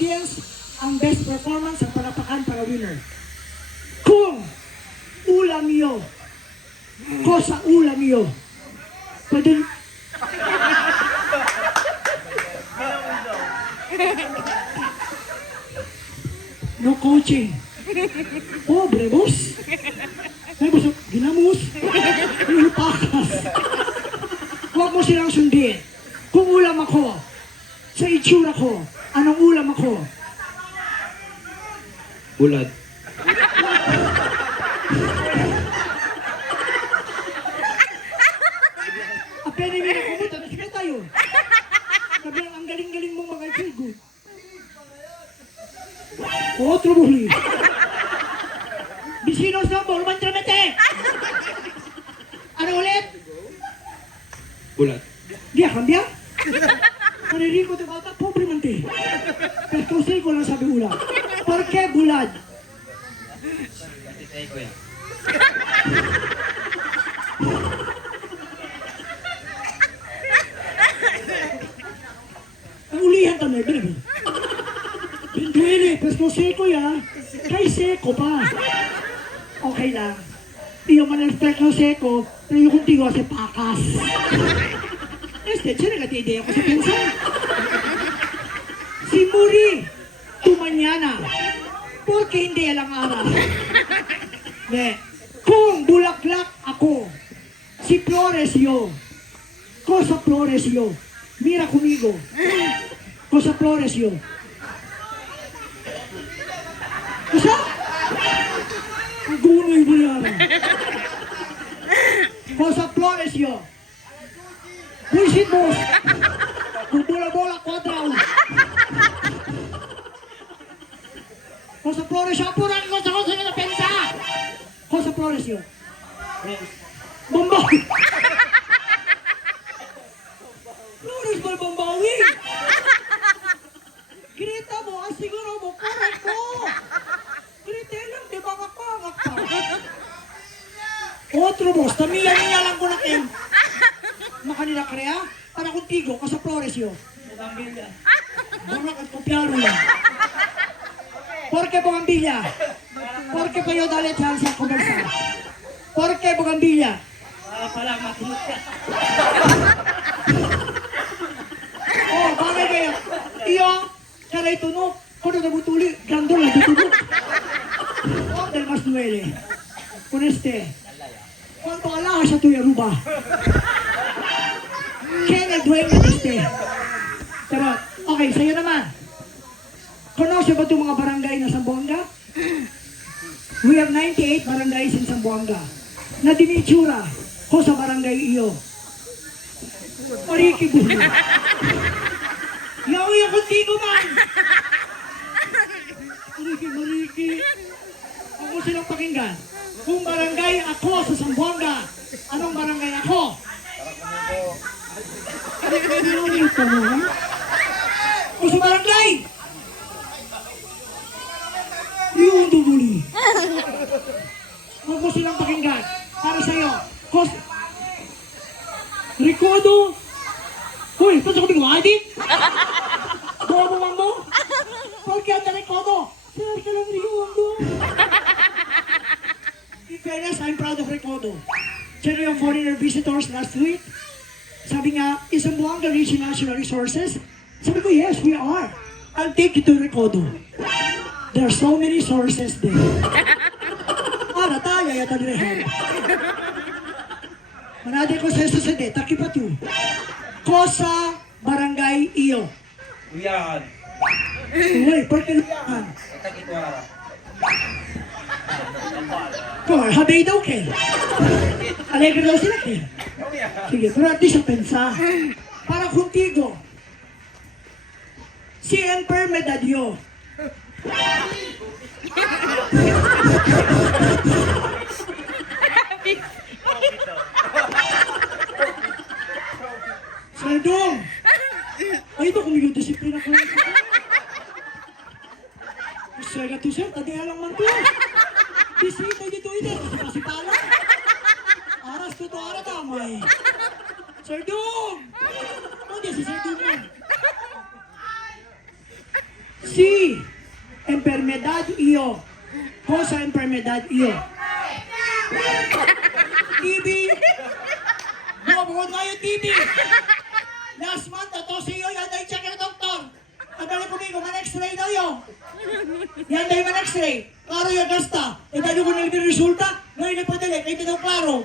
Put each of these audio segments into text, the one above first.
audience ang best performance sa palapakan para winner. Kung ulam yo, ko sa ulam yo, pwede, no coaching. Pobre, boss. Ay, boss, ginamos. Ay, pakas. Huwag mo silang sundin. Kung ulam ako, sa itsura ko, anong ulam ako? Ulad. Apene mo na kumuta, sige tayo. Sabi lang, ang galing-galing mong mga good. Otro muli. Bisinos na, Borman Tramete! Ano ulit? Ulad. Dia, cambia? Naririnig ko ito bata, pobre man te. Pero kusay ko lang sabi ulam. Por qué bulad? Katitay ko yan. Ang ulihan ka na, bine Ko ya. Kay seko pa. Okay lang. Iyo man spek ng seko, pero yung kuntigo si pakas. Este, siya nagkatiidea ko sa pensa. Si Muri, tumanyana. Porque hindi alang araw. Ne, kung bulaklak ako, si Flores yo, cosa Flores yo, mira conmigo, cosa Flores yo. Gunoy mo yan. Cosa Flores yo. Bullshit boss. Kung bola-bola, kwadraw. Cosa Flores yo, pura cosa cosa na pensa. Cosa Flores yo. Bombawi! Flores ba bombawi? Kinita mo, ah, siguro mo, correct Otro boss, tamiya-miya lang ko na kin. Makanila krea, para contigo, ka sa Flores yo. Burak at kopyaro yan. Porque Bugambilla? Porque pa yo dale chance a conversar? Porque Bugambilla? Ah, pala, matinot ka. Oh, bagay kayo. Iyo, karay tunog. Kuno na butuli, gandol na tunog. Oh, del mas duele. Con este. Cuanto alaja sa tuya ruba. ¿Quién el dueño de este? Pero, okay, sa'yo naman. Konosyo ba itong mga barangay na Zamboanga? We have 98 barangays in Zamboanga. Na dinitsura ko sa barangay iyo. Mariki bulo. Yaw yung kuntigo man! Mariki. Huwag mo silang pakinggan. Kung barangay ako sa Zamboanga, anong barangay ako? Ito mo, ha? O sa barangay! Yung dubuli. Huwag mo silang pakinggan. Para sa'yo. Kos... Ricodo! Uy, ito sa kuming wadi? Bobo man mo? Porque anda Ricodo? Sir, ka lang Ricodo. Fairness, I'm proud of Ricodo. Siya yung foreigner visitors last week. Sabi nga, isang buwang rich in natural resources. Sabi ko, yes, we are. I'll take you to Ricodo. There are so many sources there. Ara tayo, yata direhem. Manade ko sa sa sede, takipat yun. Kosa Barangay Iyo. Uyahan. Uy, porque lumahan. Takitwara. Kung habay daw ke. Alegre daw sila ke. Sige, pero at least ang pensa. Para contigo. Siempre me da Dios. Saldong! Ay, ito kumigil disiplina ko. Sega to sir, tadi lang man to. Bisita dito ito, kasi pala. Aras to to ara tamay. Sir Dong! Ano si Sir Dong man? Si enfermedad iyo. Cosa enfermedad iyo. TB. Bumukod nga yung TB. Last month, ito si iyo, yan ay check yung doktor. Kadali kumigo, man x-ray daw yun. Yan tayo man x-ray. Klaro yung gasta. E dahil ko nilibig resulta, ngayon nagpadali, kaya hindi daw klaro.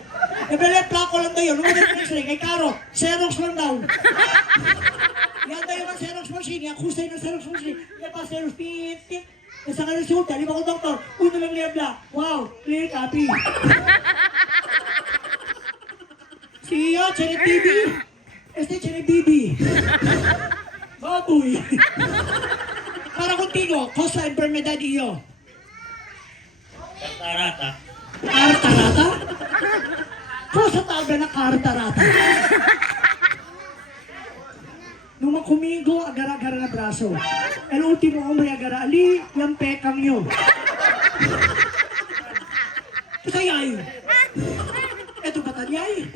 E bale, plako lang tayo. Nung man x-ray, kay Karo, Xerox lang daw. Yan tayo man Xerox machine, yan kusay ng Xerox machine. Yan pa Xerox, pit, pit. E sa kanya resulta, lima ko doktor, uno lang liabla. Wow, clear copy. Siya, Cherry TV. Este Cherry BB. Baboy. Para contigo, cosa enfermedad iyo? Katarata. Cartarata? Cosa tabla na cartarata? Nung makumigo, agara-agara na braso. El ultimo hombre agara ali, yung pekang yun. Ito ba tanyay?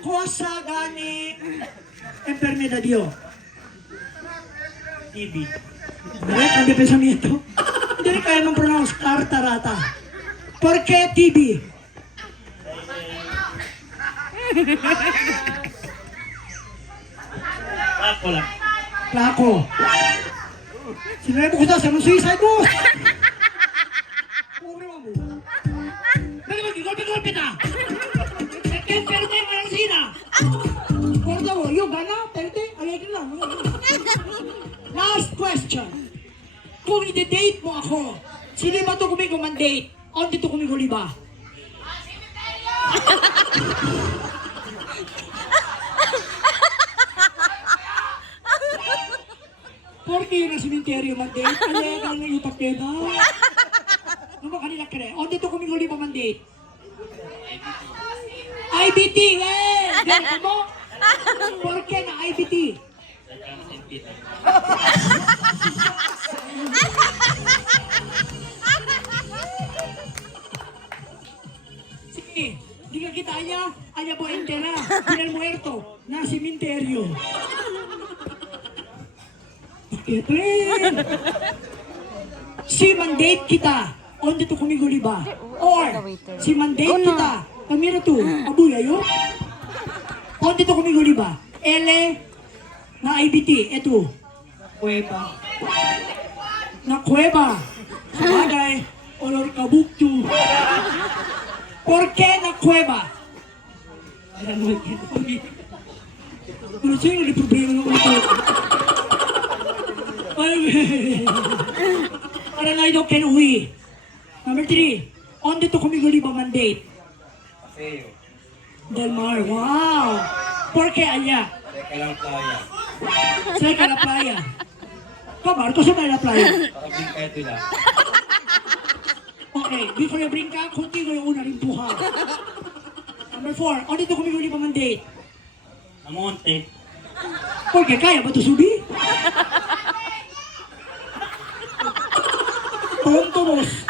Cosa gani enfermedad iyo? TV. Direct ang pensamiento. Hindi kaya mong pronounce tartarata. ¿Por qué TB? Ako lang. Plako. Sinabi ko sa mga suicide mo. Kung i-date mo ako, sino ba ito kumigo man-date? O dito kumigo liba? Porque yun ang simenteryo man-date. Ayay ka lang yung pagkeda. Ano ba kanila kare? O dito kumigo liba man-date? IBT, eh! Ganito mo? Por qué na IBT? Sige, di ka kita aya, aya po entera, pinal muerto, na simenteryo. Bakit rin? Si mandate kita, on dito kumiguli ba? Or, si mandate kita, kamira tu, abuy ayo? On dito kumiguli ba? Ele, na IBT, eto, kuweba. Na kuweba. Sabagay, olor kabuktu. ¿Por qué na cueva? Ayan mo, Pero siya yung problema ng ulo. Ay, Para nga ito can uwi. Number three, on dito kumiguli ba mandate? Paseo. Del Mar, wow! ¿Por qué allá? Teka lang playa. De la playa. Ka, Marco, sa la playa. Parabing kayo tila. Okay, before you bring ka, contigo yung una rin puha. Number four, on dito kumiguli ba mandate? Namonte. Porque kaya ba ito subi? Tonto boss.